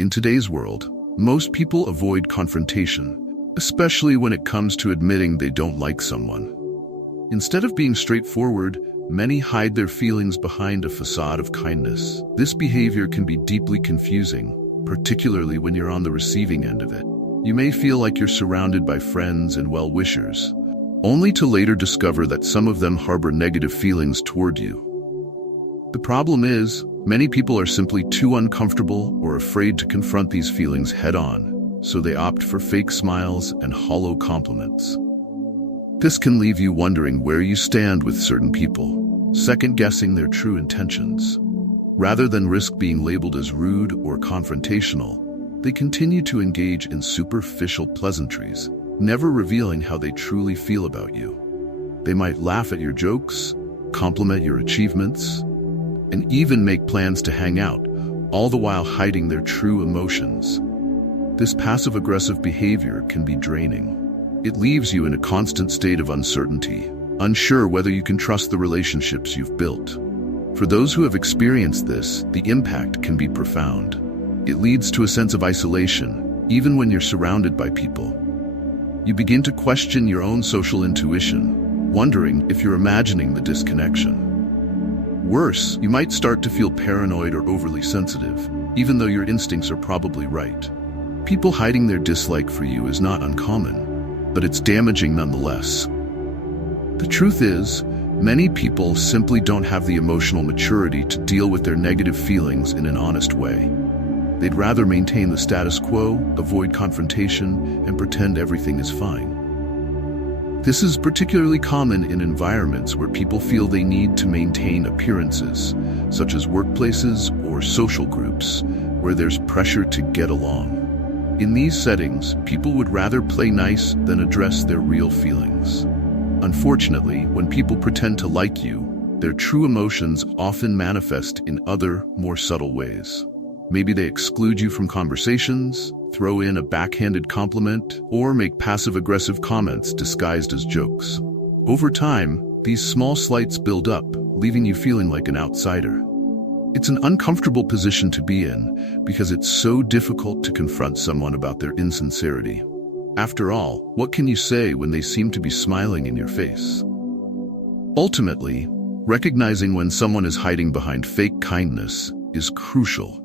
In today's world, most people avoid confrontation, especially when it comes to admitting they don't like someone. Instead of being straightforward, many hide their feelings behind a facade of kindness. This behavior can be deeply confusing, particularly when you're on the receiving end of it. You may feel like you're surrounded by friends and well-wishers, only to later discover that some of them harbor negative feelings toward you. The problem is, many people are simply too uncomfortable or afraid to confront these feelings head-on, so they opt for fake smiles and hollow compliments. This can leave you wondering where you stand with certain people, second-guessing their true intentions. Rather than risk being labeled as rude or confrontational, they continue to engage in superficial pleasantries, never revealing how they truly feel about you. They might laugh at your jokes, compliment your achievements, and even make plans to hang out, all the while hiding their true emotions. This passive-aggressive behavior can be draining. It leaves you in a constant state of uncertainty, unsure whether you can trust the relationships you've built. For those who have experienced this, the impact can be profound. It leads to a sense of isolation, even when you're surrounded by people. You begin to question your own social intuition, wondering if you're imagining the disconnection. Worse, you might start to feel paranoid or overly sensitive, even though your instincts are probably right. People hiding their dislike for you is not uncommon, but it's damaging nonetheless. The truth is, many people simply don't have the emotional maturity to deal with their negative feelings in an honest way. They'd rather maintain the status quo, avoid confrontation, and pretend everything is fine. This is particularly common in environments where people feel they need to maintain appearances, such as workplaces or social groups, where there's pressure to get along. In these settings, people would rather play nice than address their real feelings. Unfortunately, when people pretend to like you, their true emotions often manifest in other, more subtle ways. Maybe they exclude you from conversations, throw in a backhanded compliment, or make passive-aggressive comments disguised as jokes. Over time, these small slights build up, leaving you feeling like an outsider. It's an uncomfortable position to be in because it's so difficult to confront someone about their insincerity. After all, what can you say when they seem to be smiling in your face? Ultimately, recognizing when someone is hiding behind fake kindness is crucial.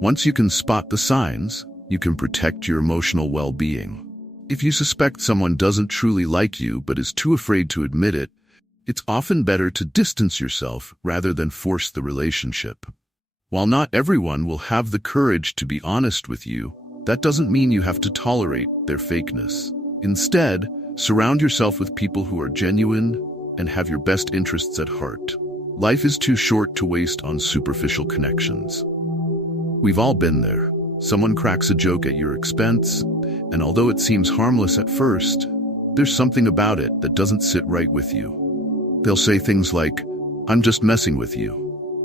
Once you can spot the signs, you can protect your emotional well-being. If you suspect someone doesn't truly like you but is too afraid to admit it, it's often better to distance yourself rather than force the relationship. While not everyone will have the courage to be honest with you, that doesn't mean you have to tolerate their fakeness. Instead, surround yourself with people who are genuine and have your best interests at heart. Life is too short to waste on superficial connections. We've all been there. Someone cracks a joke at your expense, and although it seems harmless at first, there's something about it that doesn't sit right with you. They'll say things like, "I'm just messing with you,"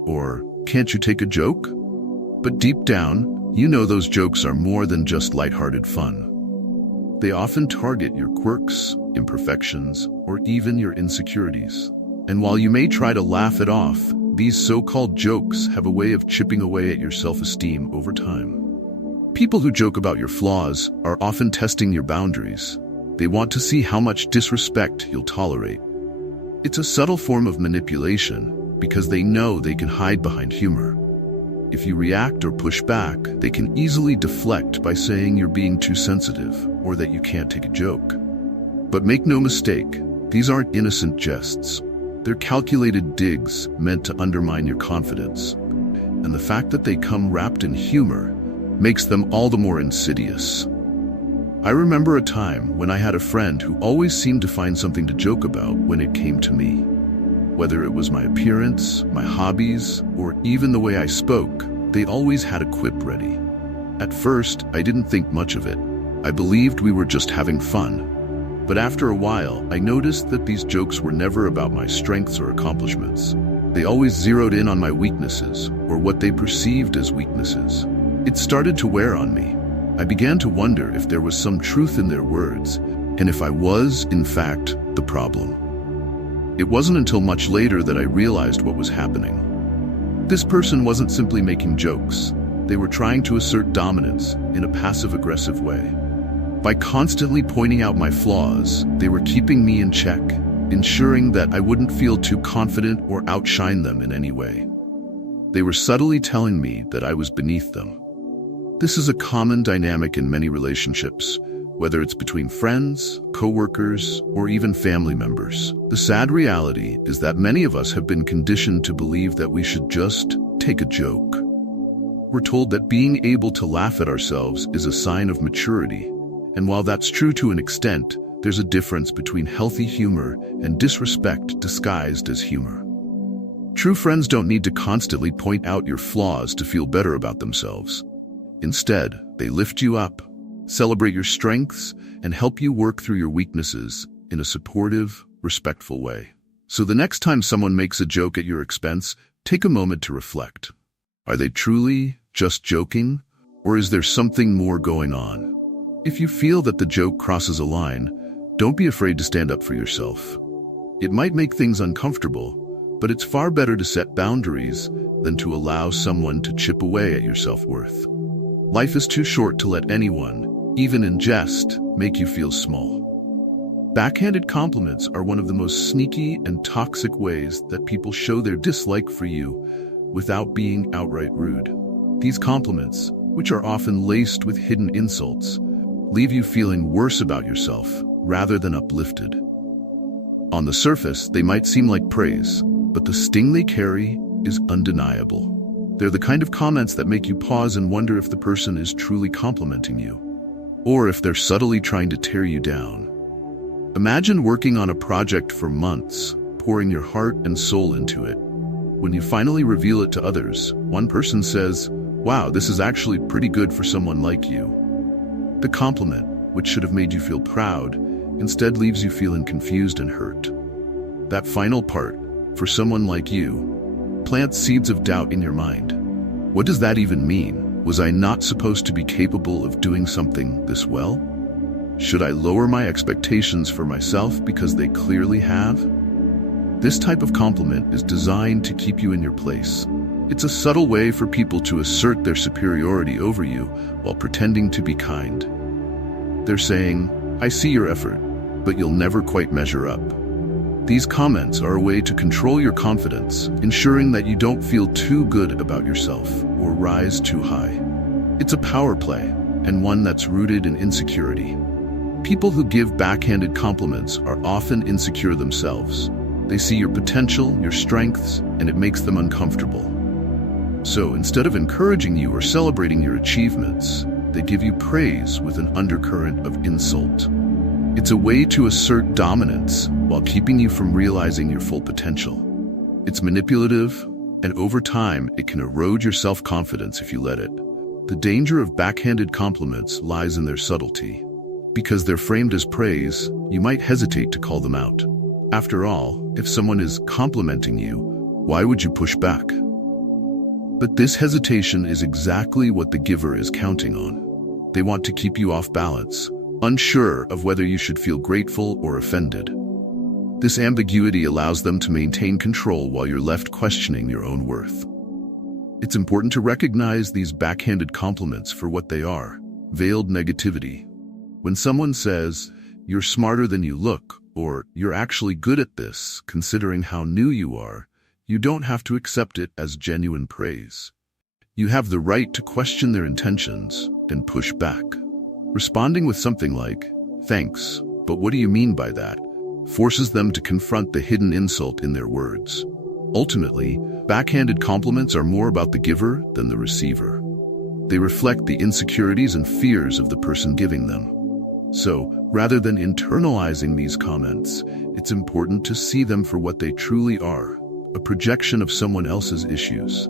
or "Can't you take a joke?" But deep down, you know those jokes are more than just lighthearted fun. They often target your quirks, imperfections, or even your insecurities. And while you may try to laugh it off, these so-called jokes have a way of chipping away at your self-esteem over time. People who joke about your flaws are often testing your boundaries. They want to see how much disrespect you'll tolerate. It's a subtle form of manipulation because they know they can hide behind humor. If you react or push back, they can easily deflect by saying you're being too sensitive or that you can't take a joke. But make no mistake, these aren't innocent jests. They're calculated digs meant to undermine your confidence. And the fact that they come wrapped in humor makes them all the more insidious. I remember a time when I had a friend who always seemed to find something to joke about when it came to me. Whether it was my appearance, my hobbies, or even the way I spoke, they always had a quip ready. At first, I didn't think much of it. I believed we were just having fun. But after a while, I noticed that these jokes were never about my strengths or accomplishments. They always zeroed in on my weaknesses, or what they perceived as weaknesses. It started to wear on me. I began to wonder if there was some truth in their words, and if I was, in fact, the problem. It wasn't until much later that I realized what was happening. This person wasn't simply making jokes. They were trying to assert dominance in a passive-aggressive way. By constantly pointing out my flaws, they were keeping me in check, ensuring that I wouldn't feel too confident or outshine them in any way. They were subtly telling me that I was beneath them. This is a common dynamic in many relationships, whether it's between friends, co-workers, or even family members. The sad reality is that many of us have been conditioned to believe that we should just take a joke. We're told that being able to laugh at ourselves is a sign of maturity, and while that's true to an extent, there's a difference between healthy humor and disrespect disguised as humor. True friends don't need to constantly point out your flaws to feel better about themselves. Instead, they lift you up, celebrate your strengths, and help you work through your weaknesses in a supportive, respectful way. So the next time someone makes a joke at your expense, take a moment to reflect. Are they truly just joking, or is there something more going on? If you feel that the joke crosses a line, don't be afraid to stand up for yourself. It might make things uncomfortable, but it's far better to set boundaries than to allow someone to chip away at your self-worth. Life is too short to let anyone, even in jest, make you feel small. Backhanded compliments are one of the most sneaky and toxic ways that people show their dislike for you without being outright rude. These compliments, which are often laced with hidden insults, leave you feeling worse about yourself rather than uplifted. On the surface, they might seem like praise, but the sting they carry is undeniable. They're the kind of comments that make you pause and wonder if the person is truly complimenting you, or if they're subtly trying to tear you down. Imagine working on a project for months, pouring your heart and soul into it. When you finally reveal it to others, one person says, "Wow, this is actually pretty good for someone like you." The compliment, which should have made you feel proud, instead leaves you feeling confused and hurt. That final part, "for someone like you," plants seeds of doubt in your mind. What does that even mean? Was I not supposed to be capable of doing something this well? Should I lower my expectations for myself because they clearly have? This type of compliment is designed to keep you in your place. It's a subtle way for people to assert their superiority over you while pretending to be kind. They're saying, "I see your effort, but you'll never quite measure up." These comments are a way to control your confidence, ensuring that you don't feel too good about yourself or rise too high. It's a power play, and one that's rooted in insecurity. People who give backhanded compliments are often insecure themselves. They see your potential, your strengths, and it makes them uncomfortable. So instead of encouraging you or celebrating your achievements, they give you praise with an undercurrent of insult. It's a way to assert dominance while keeping you from realizing your full potential. It's manipulative, and over time, it can erode your self-confidence if you let it. The danger of backhanded compliments lies in their subtlety. Because they're framed as praise, you might hesitate to call them out. After all, if someone is complimenting you, why would you push back? But this hesitation is exactly what the giver is counting on. They want to keep you off balance, unsure of whether you should feel grateful or offended. This ambiguity allows them to maintain control while you're left questioning your own worth. It's important to recognize these backhanded compliments for what they are: veiled negativity. When someone says, "You're smarter than you look," or "You're actually good at this, considering how new you are," you don't have to accept it as genuine praise. You have the right to question their intentions and push back. Responding with something like, "Thanks, but what do you mean by that?" forces them to confront the hidden insult in their words. Ultimately, backhanded compliments are more about the giver than the receiver. They reflect the insecurities and fears of the person giving them. So, rather than internalizing these comments, it's important to see them for what they truly are: a projection of someone else's issues.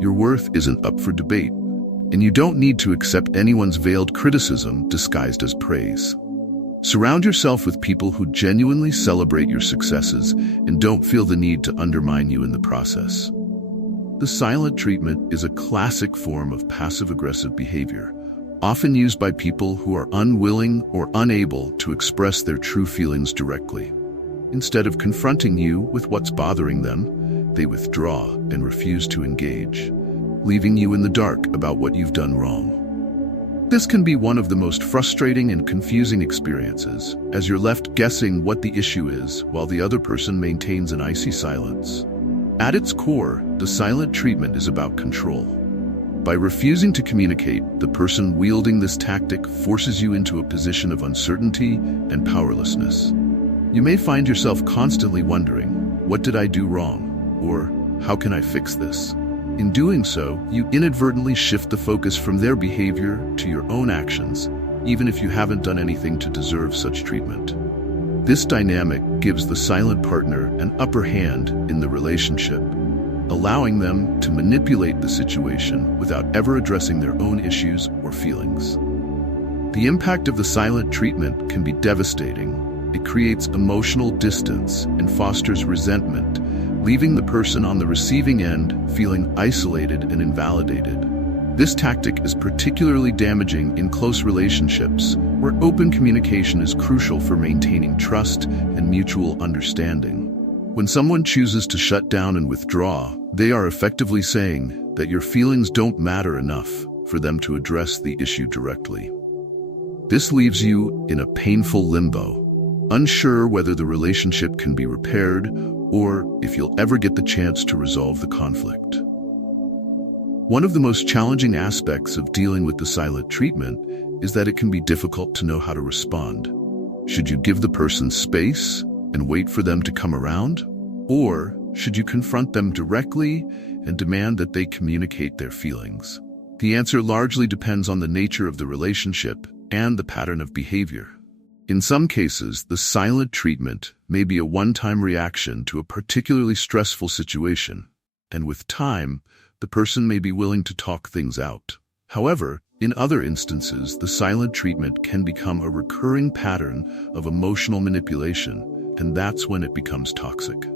Your worth isn't up for debate, and you don't need to accept anyone's veiled criticism disguised as praise. Surround yourself with people who genuinely celebrate your successes and don't feel the need to undermine you in the process. The silent treatment is a classic form of passive-aggressive behavior, often used by people who are unwilling or unable to express their true feelings directly. Instead of confronting you with what's bothering them, they withdraw and refuse to engage. leaving you in the dark about what you've done wrong. This can be one of the most frustrating and confusing experiences, as you're left guessing what the issue is while the other person maintains an icy silence. At its core, the silent treatment is about control. By refusing to communicate, the person wielding this tactic forces you into a position of uncertainty and powerlessness. You may find yourself constantly wondering, "What did I do wrong?" or "How can I fix this?" In doing so, you inadvertently shift the focus from their behavior to your own actions, even if you haven't done anything to deserve such treatment. This dynamic gives the silent partner an upper hand in the relationship, allowing them to manipulate the situation without ever addressing their own issues or feelings. The impact of the silent treatment can be devastating. It creates emotional distance and fosters resentment, leaving the person on the receiving end feeling isolated and invalidated. This tactic is particularly damaging in close relationships, where open communication is crucial for maintaining trust and mutual understanding. When someone chooses to shut down and withdraw, they are effectively saying that your feelings don't matter enough for them to address the issue directly. This leaves you in a painful limbo, unsure whether the relationship can be repaired or if you'll ever get the chance to resolve the conflict. One of the most challenging aspects of dealing with the silent treatment is that it can be difficult to know how to respond. Should you give the person space and wait for them to come around? Or should you confront them directly and demand that they communicate their feelings? The answer largely depends on the nature of the relationship and the pattern of behavior. In some cases, the silent treatment may be a one-time reaction to a particularly stressful situation, and with time, the person may be willing to talk things out. However, in other instances, the silent treatment can become a recurring pattern of emotional manipulation, and that's when it becomes toxic.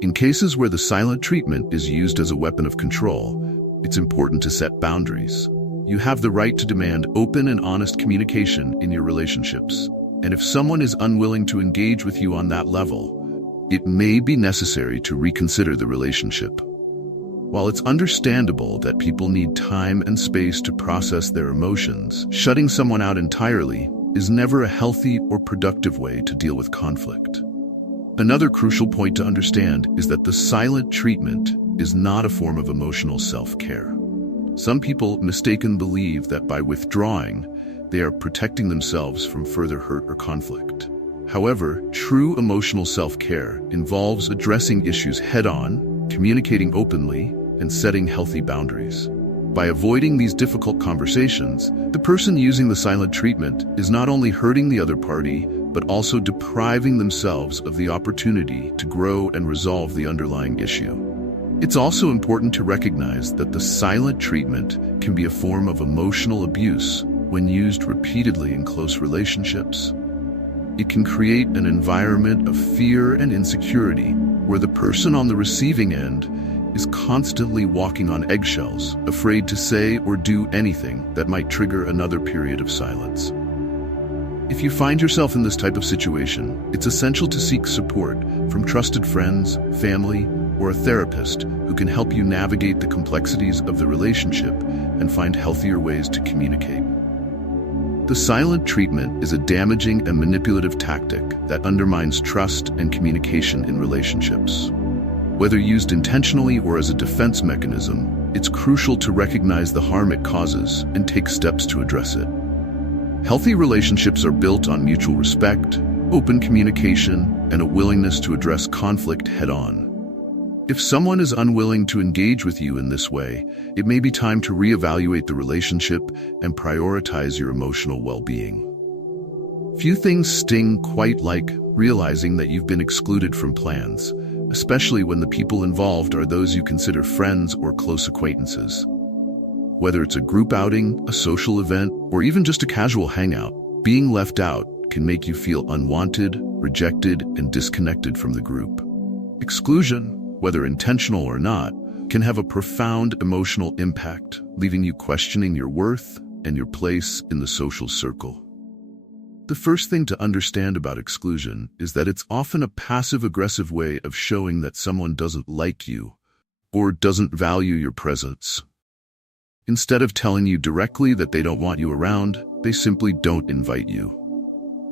In cases where the silent treatment is used as a weapon of control, it's important to set boundaries. You have the right to demand open and honest communication in your relationships. And if someone is unwilling to engage with you on that level, it may be necessary to reconsider the relationship. While it's understandable that people need time and space to process their emotions, shutting someone out entirely is never a healthy or productive way to deal with conflict. Another crucial point to understand is that the silent treatment is not a form of emotional self-care. Some people mistakenly believe that by withdrawing, they are protecting themselves from further hurt or conflict. However, true emotional self-care involves addressing issues head-on, communicating openly, and setting healthy boundaries. By avoiding these difficult conversations, the person using the silent treatment is not only hurting the other party, but also depriving themselves of the opportunity to grow and resolve the underlying issue. It's also important to recognize that the silent treatment can be a form of emotional abuse when used repeatedly in close relationships. It can create an environment of fear and insecurity where the person on the receiving end is constantly walking on eggshells, afraid to say or do anything that might trigger another period of silence. If you find yourself in this type of situation, it's essential to seek support from trusted friends, family, or a therapist who can help you navigate the complexities of the relationship and find healthier ways to communicate. The silent treatment is a damaging and manipulative tactic that undermines trust and communication in relationships. Whether used intentionally or as a defense mechanism, it's crucial to recognize the harm it causes and take steps to address it. Healthy relationships are built on mutual respect, open communication, and a willingness to address conflict head-on. If someone is unwilling to engage with you in this way, it may be time to reevaluate the relationship and prioritize your emotional well-being. Few things sting quite like realizing that you've been excluded from plans, especially when the people involved are those you consider friends or close acquaintances. Whether it's a group outing, a social event, or even just a casual hangout, being left out can make you feel unwanted, rejected, and disconnected from the group. Exclusion, whether intentional or not, can have a profound emotional impact, leaving you questioning your worth and your place in the social circle. The first thing to understand about exclusion is that it's often a passive-aggressive way of showing that someone doesn't like you or doesn't value your presence. Instead of telling you directly that they don't want you around, they simply don't invite you.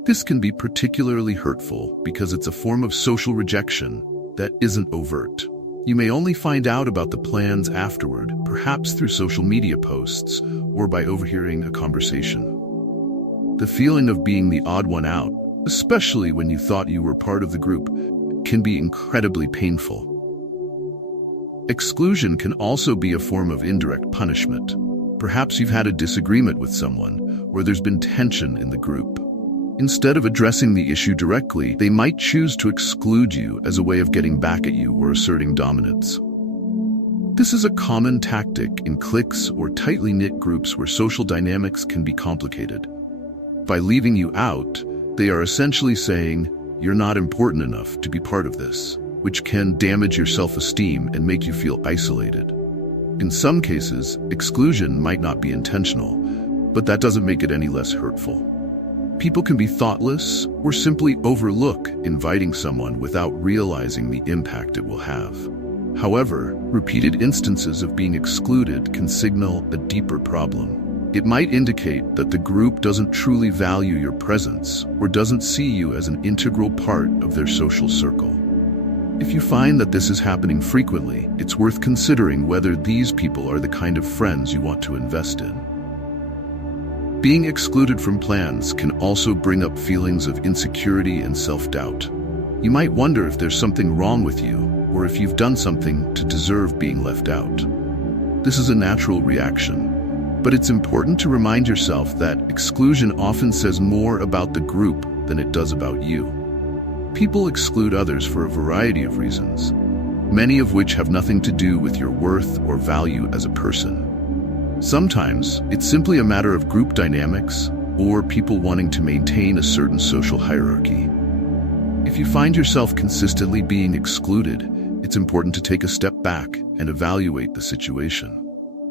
This can be particularly hurtful because it's a form of social rejection that isn't overt. You may only find out about the plans afterward, perhaps through social media posts or by overhearing a conversation. The feeling of being the odd one out, especially when you thought you were part of the group, can be incredibly painful. Exclusion can also be a form of indirect punishment. Perhaps you've had a disagreement with someone, or there's been tension in the group. Instead of addressing the issue directly, they might choose to exclude you as a way of getting back at you or asserting dominance. This is a common tactic in cliques or tightly knit groups where social dynamics can be complicated. By leaving you out, they are essentially saying, "You're not important enough to be part of this," which can damage your self-esteem and make you feel isolated. In some cases, exclusion might not be intentional, but that doesn't make it any less hurtful. People can be thoughtless or simply overlook inviting someone without realizing the impact it will have. However, repeated instances of being excluded can signal a deeper problem. It might indicate that the group doesn't truly value your presence or doesn't see you as an integral part of their social circle. If you find that this is happening frequently, it's worth considering whether these people are the kind of friends you want to invest in. Being excluded from plans can also bring up feelings of insecurity and self-doubt. You might wonder if there's something wrong with you, or if you've done something to deserve being left out. This is a natural reaction, but it's important to remind yourself that exclusion often says more about the group than it does about you. People exclude others for a variety of reasons, many of which have nothing to do with your worth or value as a person. Sometimes, it's simply a matter of group dynamics or people wanting to maintain a certain social hierarchy. If you find yourself consistently being excluded, it's important to take a step back and evaluate the situation.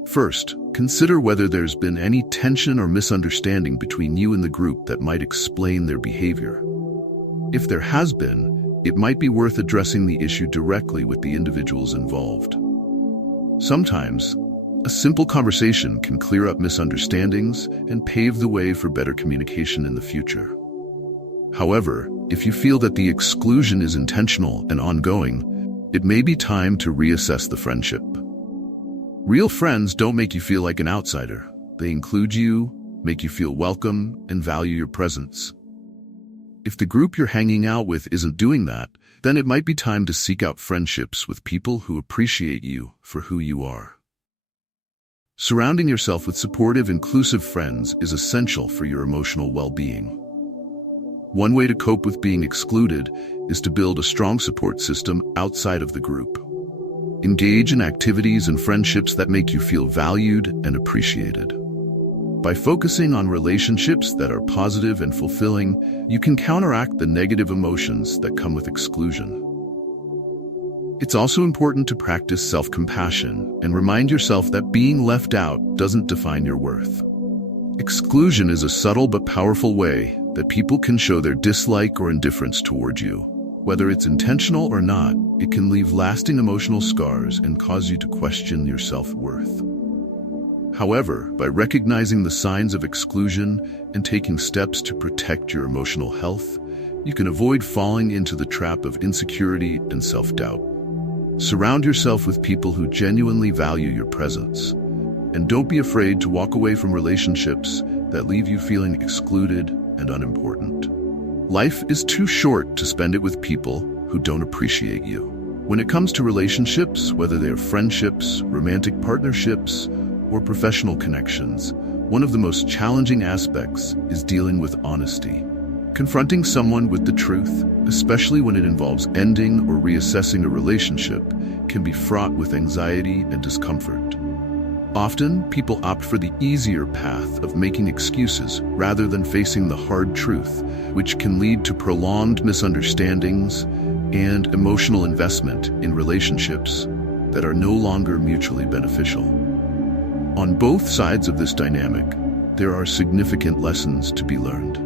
First, consider whether there's been any tension or misunderstanding between you and the group that might explain their behavior. If there has been, it might be worth addressing the issue directly with the individuals involved. Sometimes, a simple conversation can clear up misunderstandings and pave the way for better communication in the future. However, if you feel that the exclusion is intentional and ongoing, it may be time to reassess the friendship. Real friends don't make you feel like an outsider. They include you, make you feel welcome, and value your presence. If the group you're hanging out with isn't doing that, then it might be time to seek out friendships with people who appreciate you for who you are. Surrounding yourself with supportive, inclusive friends is essential for your emotional well-being. One way to cope with being excluded is to build a strong support system outside of the group. Engage in activities and friendships that make you feel valued and appreciated. By focusing on relationships that are positive and fulfilling, you can counteract the negative emotions that come with exclusion. It's also important to practice self-compassion and remind yourself that being left out doesn't define your worth. Exclusion is a subtle but powerful way that people can show their dislike or indifference toward you. Whether it's intentional or not, it can leave lasting emotional scars and cause you to question your self-worth. However, by recognizing the signs of exclusion and taking steps to protect your emotional health, you can avoid falling into the trap of insecurity and self-doubt. Surround yourself with people who genuinely value your presence. And don't be afraid to walk away from relationships that leave you feeling excluded and unimportant. Life is too short to spend it with people who don't appreciate you. When it comes to relationships, whether they are friendships, romantic partnerships, or professional connections, one of the most challenging aspects is dealing with honesty. Confronting someone with the truth, especially when it involves ending or reassessing a relationship, can be fraught with anxiety and discomfort. Often, people opt for the easier path of making excuses rather than facing the hard truth, which can lead to prolonged misunderstandings and emotional investment in relationships that are no longer mutually beneficial. On both sides of this dynamic, there are significant lessons to be learned.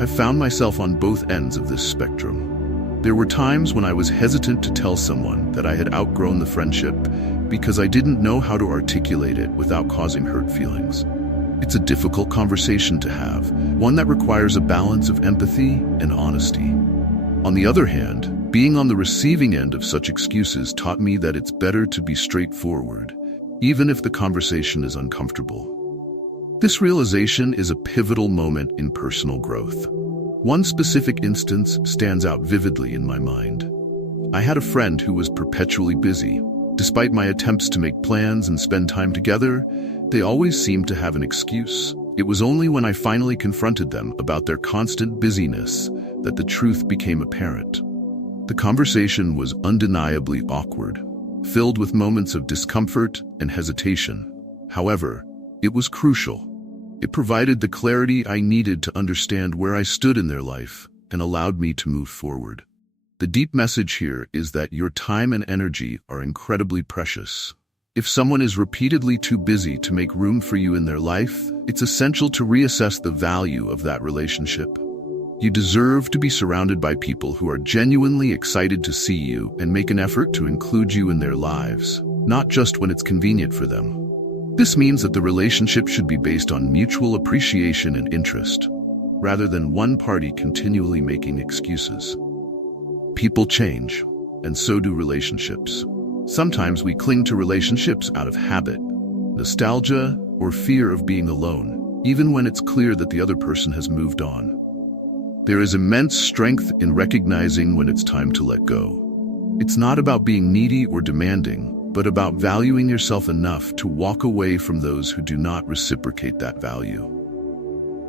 I've found myself on both ends of this spectrum. There were times when I was hesitant to tell someone that I had outgrown the friendship because I didn't know how to articulate it without causing hurt feelings. It's a difficult conversation to have, one that requires a balance of empathy and honesty. On the other hand, being on the receiving end of such excuses taught me that it's better to be straightforward, even if the conversation is uncomfortable. This realization is a pivotal moment in personal growth. One specific instance stands out vividly in my mind. I had a friend who was perpetually busy. Despite my attempts to make plans and spend time together, they always seemed to have an excuse. It was only when I finally confronted them about their constant busyness that the truth became apparent. The conversation was undeniably awkward, filled with moments of discomfort and hesitation. However, it was crucial. It provided the clarity I needed to understand where I stood in their life and allowed me to move forward. The deep message here is that your time and energy are incredibly precious. If someone is repeatedly too busy to make room for you in their life, it's essential to reassess the value of that relationship. You deserve to be surrounded by people who are genuinely excited to see you and make an effort to include you in their lives, not just when it's convenient for them. This means that the relationship should be based on mutual appreciation and interest, rather than one party continually making excuses. People change, and so do relationships. Sometimes we cling to relationships out of habit, nostalgia, or fear of being alone, even when it's clear that the other person has moved on. There is immense strength in recognizing when it's time to let go. It's not about being needy or demanding, but about valuing yourself enough to walk away from those who do not reciprocate that value.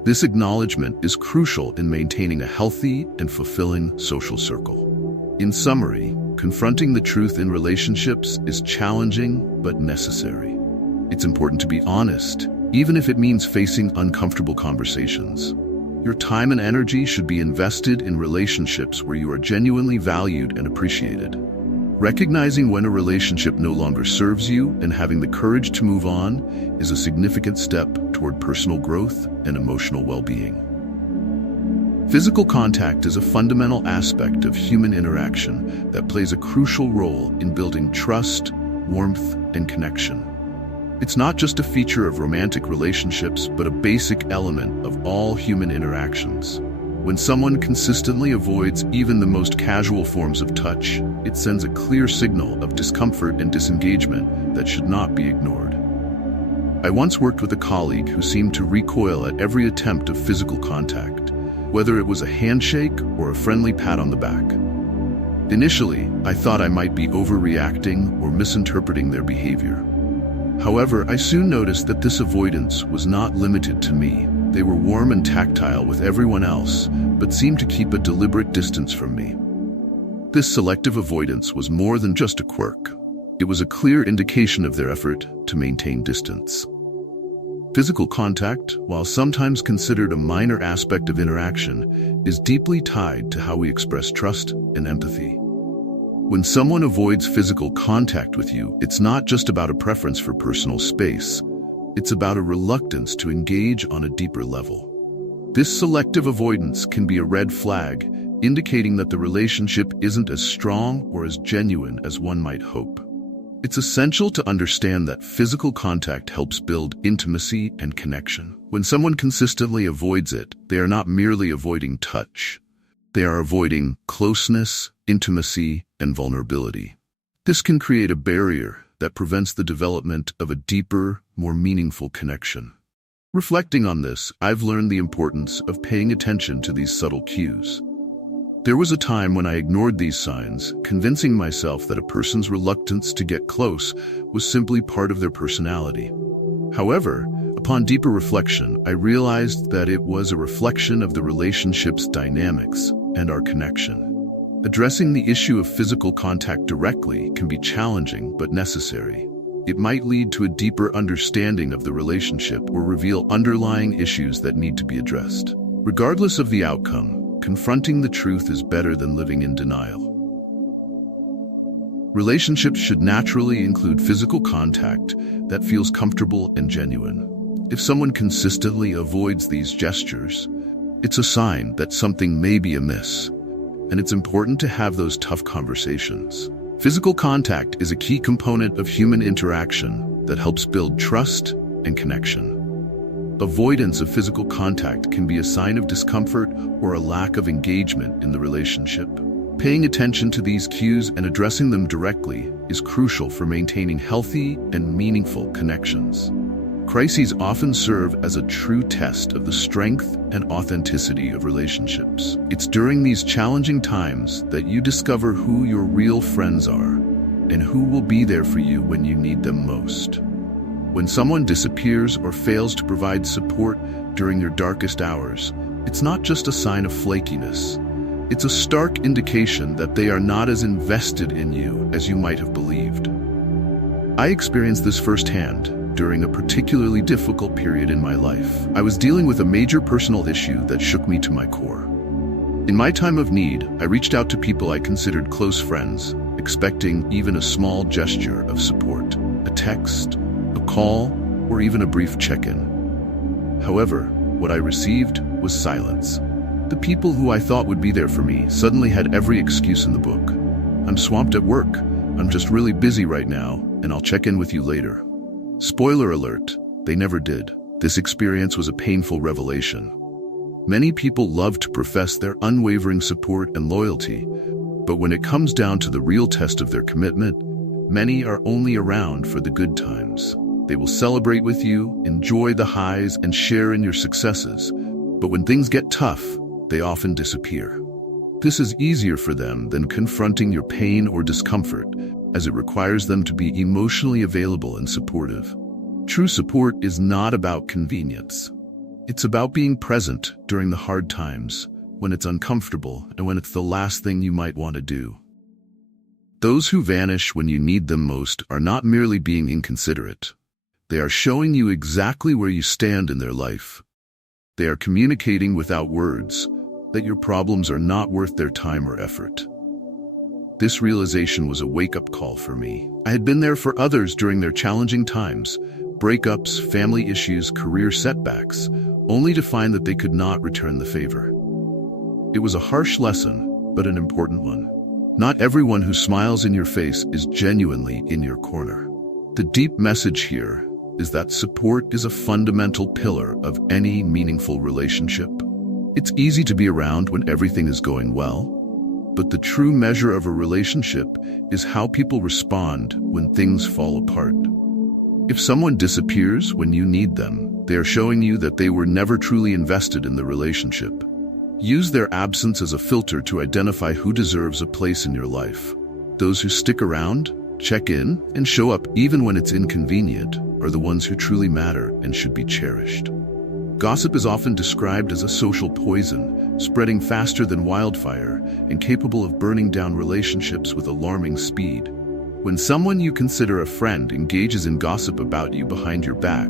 This acknowledgement is crucial in maintaining a healthy and fulfilling social circle. In summary, confronting the truth in relationships is challenging but necessary. It's important to be honest, even if it means facing uncomfortable conversations. Your time and energy should be invested in relationships where you are genuinely valued and appreciated. Recognizing when a relationship no longer serves you and having the courage to move on is a significant step toward personal growth and emotional well-being. Physical contact is a fundamental aspect of human interaction that plays a crucial role in building trust, warmth, and connection. It's not just a feature of romantic relationships, but a basic element of all human interactions. When someone consistently avoids even the most casual forms of touch, it sends a clear signal of discomfort and disengagement that should not be ignored. I once worked with a colleague who seemed to recoil at every attempt of physical contact, whether it was a handshake or a friendly pat on the back. Initially, I thought I might be overreacting or misinterpreting their behavior. However, I soon noticed that this avoidance was not limited to me. They were warm and tactile with everyone else, but seemed to keep a deliberate distance from me. This selective avoidance was more than just a quirk. It was a clear indication of their effort to maintain distance. Physical contact, while sometimes considered a minor aspect of interaction, is deeply tied to how we express trust and empathy. When someone avoids physical contact with you, it's not just about a preference for personal space. It's about a reluctance to engage on a deeper level. This selective avoidance can be a red flag, indicating that the relationship isn't as strong or as genuine as one might hope. It's essential to understand that physical contact helps build intimacy and connection. When someone consistently avoids it, they are not merely avoiding touch. They are avoiding closeness, intimacy, and vulnerability. This can create a barrier that prevents the development of a deeper, more meaningful connection. Reflecting on this, I've learned the importance of paying attention to these subtle cues. There was a time when I ignored these signs, convincing myself that a person's reluctance to get close was simply part of their personality. However, upon deeper reflection, I realized that it was a reflection of the relationship's dynamics and our connection. Addressing the issue of physical contact directly can be challenging but necessary. It might lead to a deeper understanding of the relationship or reveal underlying issues that need to be addressed. Regardless of the outcome, confronting the truth is better than living in denial. Relationships should naturally include physical contact that feels comfortable and genuine. If someone consistently avoids these gestures, it's a sign that something may be amiss. and it's important to have those tough conversations. Physical contact is a key component of human interaction that helps build trust and connection. Avoidance of physical contact can be a sign of discomfort or a lack of engagement in the relationship. Paying attention to these cues and addressing them directly is crucial for maintaining healthy and meaningful connections. Crises often serve as a true test of the strength and authenticity of relationships. It's during these challenging times that you discover who your real friends are and who will be there for you when you need them most. When someone disappears or fails to provide support during your darkest hours, it's not just a sign of flakiness. It's a stark indication that they are not as invested in you as you might have believed. I experienced this firsthand during a particularly difficult period in my life. I was dealing with a major personal issue that shook me to my core. In my time of need, I reached out to people I considered close friends, expecting even a small gesture of support, a text, a call, or even a brief check-in. However, what I received was silence. The people who I thought would be there for me suddenly had every excuse in the book. I'm swamped at work, I'm just really busy right now, and I'll check in with you later. Spoiler alert, they never did. This experience was a painful revelation. Many people love to profess their unwavering support and loyalty, but when it comes down to the real test of their commitment, many are only around for the good times. They will celebrate with you, enjoy the highs, and share in your successes, but when things get tough, they often disappear. This is easier for them than confronting your pain or discomfort, as it requires them to be emotionally available and supportive. True support is not about convenience. It's about being present during the hard times, when it's uncomfortable and when it's the last thing you might want to do. Those who vanish when you need them most are not merely being inconsiderate. They are showing you exactly where you stand in their life. They are communicating without words that your problems are not worth their time or effort. This realization was a wake-up call for me. I had been there for others during their challenging times, breakups, family issues, career setbacks, only to find that they could not return the favor. It was a harsh lesson, but an important one. Not everyone who smiles in your face is genuinely in your corner. The deep message here is that support is a fundamental pillar of any meaningful relationship. It's easy to be around when everything is going well, but the true measure of a relationship is how people respond when things fall apart. If someone disappears when you need them, they are showing you that they were never truly invested in the relationship. Use their absence as a filter to identify who deserves a place in your life. Those who stick around, check in, and show up even when it's inconvenient are the ones who truly matter and should be cherished. Gossip is often described as a social poison, spreading faster than wildfire and capable of burning down relationships with alarming speed. When someone you consider a friend engages in gossip about you behind your back,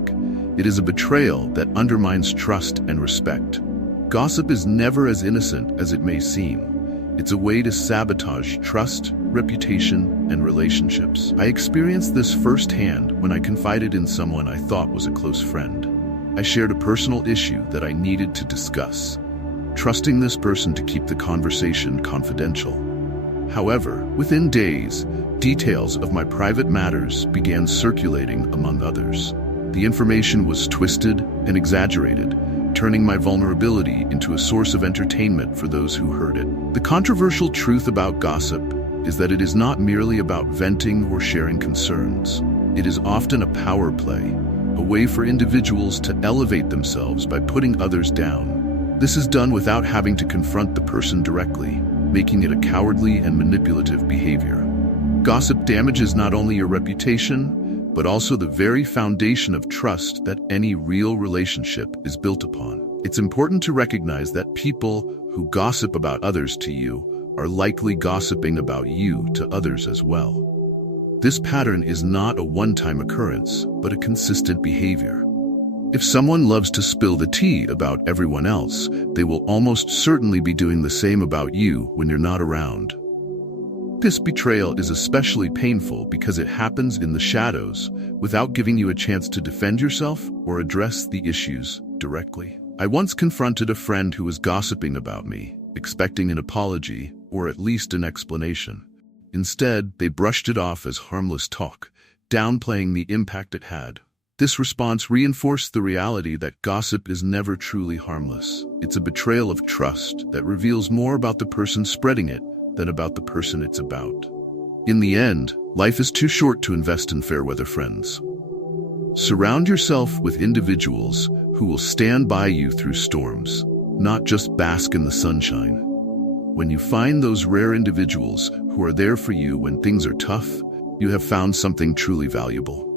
it is a betrayal that undermines trust and respect. Gossip is never as innocent as it may seem. It's a way to sabotage trust, reputation, and relationships. I experienced this firsthand when I confided in someone I thought was a close friend. I shared a personal issue that I needed to discuss, trusting this person to keep the conversation confidential. However, within days, details of my private matters began circulating among others. The information was twisted and exaggerated, turning my vulnerability into a source of entertainment for those who heard it. The controversial truth about gossip is that it is not merely about venting or sharing concerns. It is often a power play, a way for individuals to elevate themselves by putting others down. This is done without having to confront the person directly, making it a cowardly and manipulative behavior. Gossip damages not only your reputation, but also the very foundation of trust that any real relationship is built upon. It's important to recognize that people who gossip about others to you are likely gossiping about you to others as well. This pattern is not a one-time occurrence, but a consistent behavior. If someone loves to spill the tea about everyone else, they will almost certainly be doing the same about you when you're not around. This betrayal is especially painful because it happens in the shadows, without giving you a chance to defend yourself or address the issues directly. I once confronted a friend who was gossiping about me, expecting an apology or at least an explanation. Instead, they brushed it off as harmless talk, downplaying the impact it had. This response reinforced the reality that gossip is never truly harmless. It's a betrayal of trust that reveals more about the person spreading it than about the person it's about. In the end, life is too short to invest in fair-weather friends. Surround yourself with individuals who will stand by you through storms, not just bask in the sunshine. When you find those rare individuals who are there for you when things are tough, you have found something truly valuable.